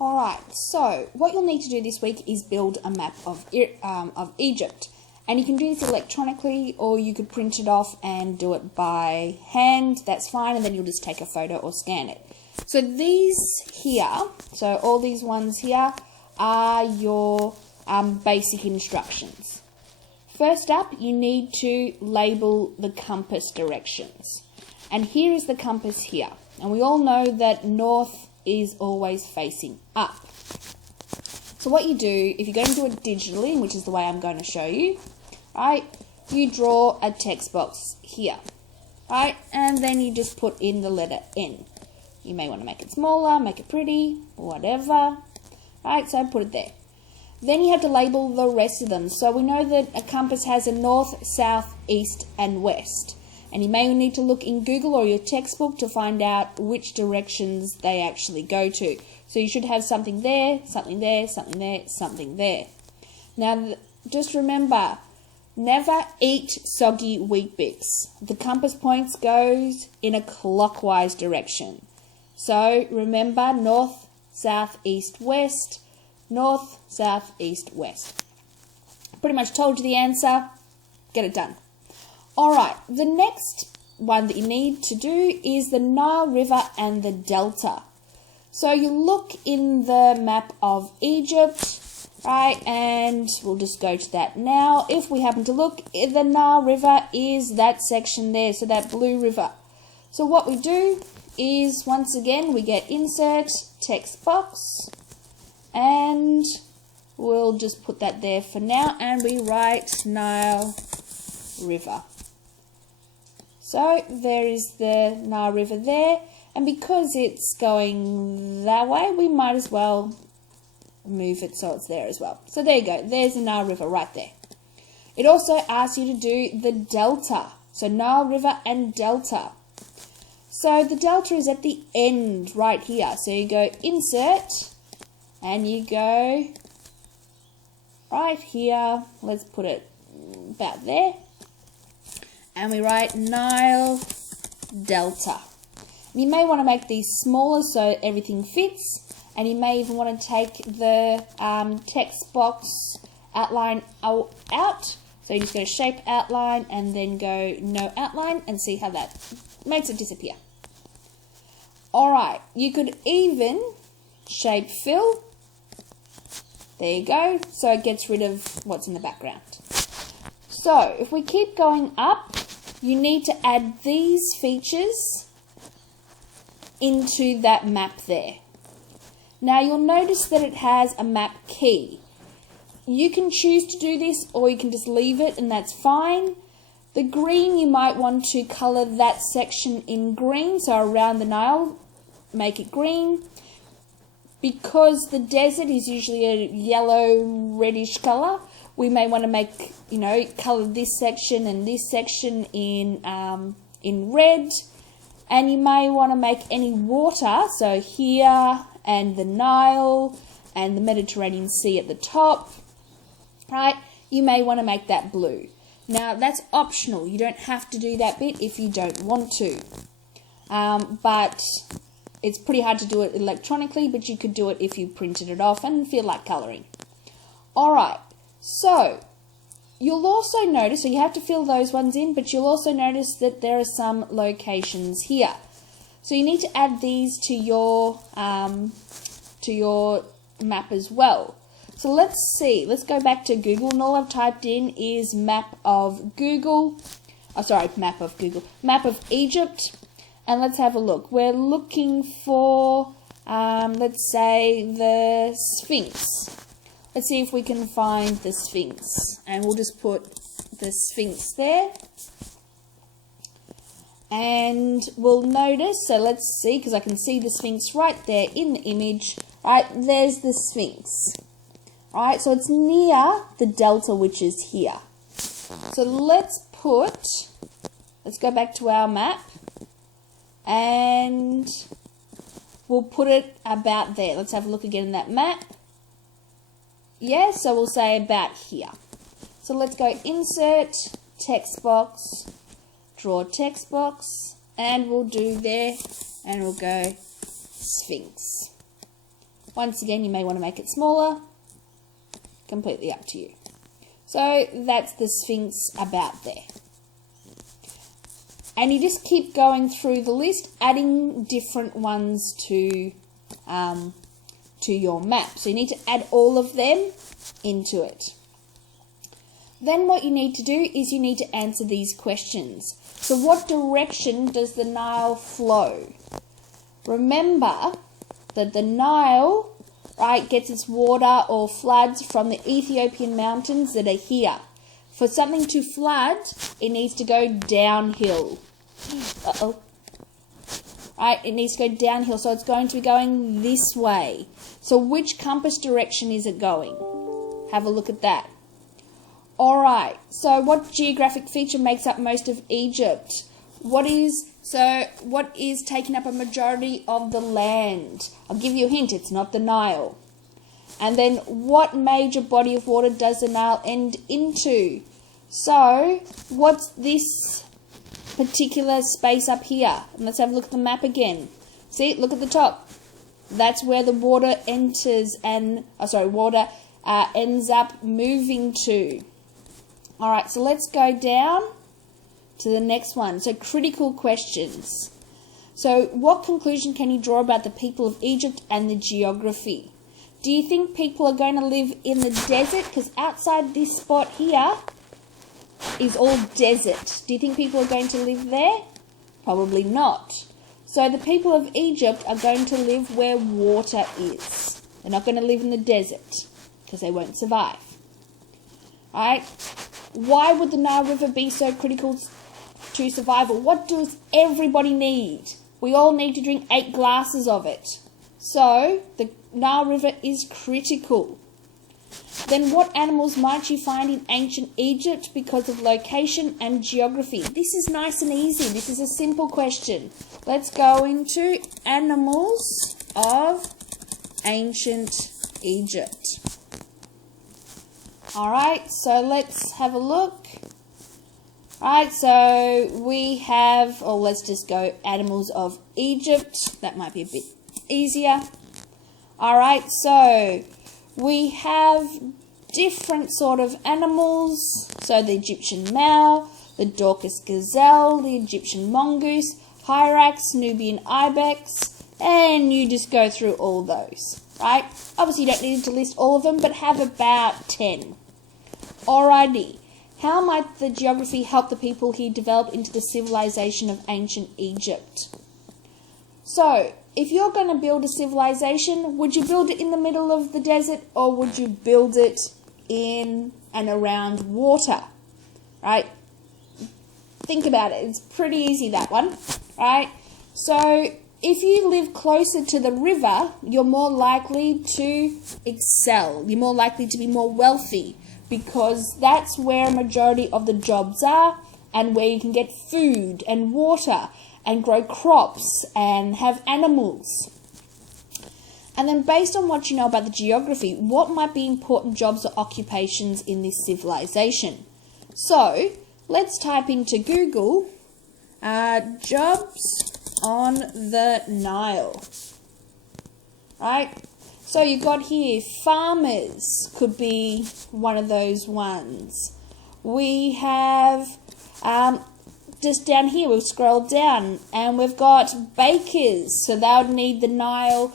Alright, so what you'll need to do this week is build a map of Egypt. And you can do this electronically, or you could print it off and do it by hand. That's fine, and then you'll just take a photo or scan it. So these here, so all these ones here, are your basic instructions. First up, you need to label the compass directions. And here is the compass here. And we all know that north is always facing up. So what you do, if you're going to do it digitally, which is the way I'm going to show you, right, you draw a text box here, right, and then you just put in the letter N. You may want to make it smaller, make it pretty, whatever, right, so put it there. Then you have to label the rest of them. So we know that a compass has a north, south, east, and west. And you may need to look in Google or your textbook to find out which directions they actually go to. So you should have something there, something there, something there, something there. Now, just remember, never eat soggy wheat bix. The compass points goes in a clockwise direction. So remember, north, south, east, west, north, south, east, west. Pretty much told you the answer. Get it done. Alright, the next one that you need to do is the Nile River and the Delta. So you look in the map of Egypt, right, and we'll just go to that now. If we happen to look, the Nile River is that section there, so that blue river. So what we do is, once again, we get insert, text box, and we'll just put that there for now, and we write Nile River. So there is the Nile River there, and because it's going that way, we might as well move it so it's there as well. So there you go, there's the Nile River right there. It also asks you to do the delta, so Nile River and delta. So the delta is at the end right here, so you go insert, and you go right here, let's put it about there. And we write Nile Delta. And you may want to make these smaller so everything fits, and you may even want to take the text box outline out. So you just go to shape outline and then go no outline and see how that makes it disappear. Alright, you could even shape fill. There you go. So it gets rid of what's in the background. So if we keep going up, you need to add these features into that map there. Now you'll notice that it has a map key. You can choose to do this, or you can just leave it and that's fine. The green, you might want to colour that section in green, so around the Nile, make it green. Because the desert is usually a yellow reddish colour, we may want to make, colour this section and this section in red. And you may want to make any water, so here and the Nile and the Mediterranean Sea at the top, right? You may want to make that blue. Now, that's optional. You don't have to do that bit if you don't want to. But it's pretty hard to do it electronically, but you could do it if you printed it off and feel like colouring. Alright, so you'll also notice, so you have to fill those ones in, but you'll also notice that there are some locations here. So you need to add these to your map as well. So let's see, let's go back to Google, and all I've typed in is map of Egypt. And let's have a look. We're looking for, let's say, the Sphinx. Let's see if we can find the Sphinx. And we'll just put the Sphinx there. And we'll notice, so let's see, because I can see the Sphinx right there in the image. Right, there's the Sphinx. Right, so it's near the delta, which is here. So let's go back to our map. And we'll put it about there. Let's have a look again in that map. Yeah, so we'll say about here. So let's go insert, text box, draw text box, and we'll do there, and we'll go Sphinx. Once again, you may want to make it smaller. Completely up to you. So that's the Sphinx about there. And you just keep going through the list, adding different ones to your map. So you need to add all of them into it. Then what you need to do is you need to answer these questions. So what direction does the Nile flow? Remember that the Nile, right, gets its water or floods from the Ethiopian mountains that are here. For something to flood, it needs to go downhill. Right, it needs to go downhill, so it's going to be going this way. So which compass direction is it going? Have a look at that. Alright, so what geographic feature makes up most of Egypt? What is taking up a majority of the land? I'll give you a hint, it's not the Nile. And then what major body of water does the Nile end into? So, what's this particular space up here? And let's have a look at the map again. See, look at the top. That's where the water enters and, ends up moving to. Alright, so let's go down to the next one. So critical questions. So what conclusion can you draw about the people of Egypt and the geography? Do you think people are going to live in the desert? Because outside this spot here is all desert. Do you think people are going to live there? Probably not. So the people of Egypt are going to live where water is. They're not going to live in the desert because they won't survive. Alright? Why would the Nile River be so critical to survival? What does everybody need? We all need to drink 8 glasses of it. So, the Nile River is critical. Then what animals might you find in ancient Egypt because of location and geography? This is nice and easy. This is a simple question. Let's go into animals of ancient Egypt. Alright, so let's have a look. Alright, so we have, or let's just go animals of Egypt. That might be a bit easier. Alright, so we have different sort of animals. So the Egyptian mau, the Dorcas gazelle, the Egyptian mongoose, hyrax, Nubian ibex, and you just go through all those. Right? Obviously you don't need to list all of them, but have about 10. Alrighty. How might the geography help the people here develop into the civilization of ancient Egypt? So, if you're going to build a civilization, would you build it in the middle of the desert or would you build it in and around water? Right? Think about it. It's pretty easy, that one. Right? So, if you live closer to the river, you're more likely to excel. You're more likely to be more wealthy because that's where a majority of the jobs are and where you can get food and water and grow crops and have animals. And then based on what you know about the geography, what might be important jobs or occupations in this civilization? So, let's type into Google, jobs on the Nile. Right? So you've got here, farmers could be one of those ones. We have, just down here, we've scrolled down, and we've got bakers. So they would need the Nile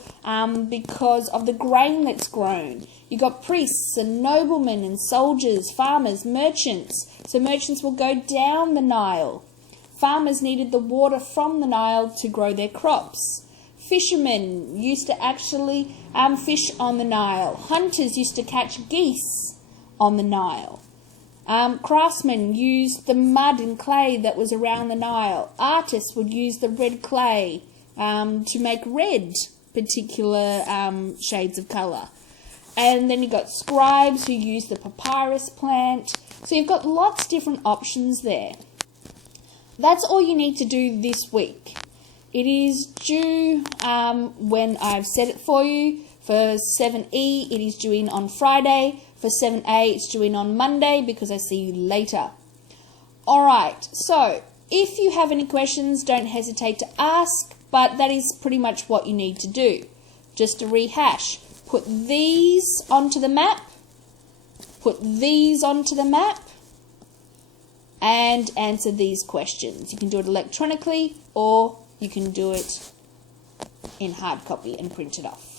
because of the grain that's grown. You've got priests and noblemen and soldiers, farmers, merchants. So merchants will go down the Nile. Farmers needed the water from the Nile to grow their crops. Fishermen used to actually fish on the Nile. Hunters used to catch geese on the Nile. Craftsmen used the mud and clay that was around the Nile. Artists would use the red clay to make red particular shades of colour. And then you've got scribes who used the papyrus plant. So you've got lots of different options there. That's all you need to do this week. It is due when I've set it for you. For 7E, it is due in on Friday. For 7A, it's due in on Monday because I see you later. Alright, so if you have any questions, don't hesitate to ask, but that is pretty much what you need to do. just to rehash, put these onto the map, put these onto the map, and answer these questions. You can do it electronically or you can do it in hard copy and print it off.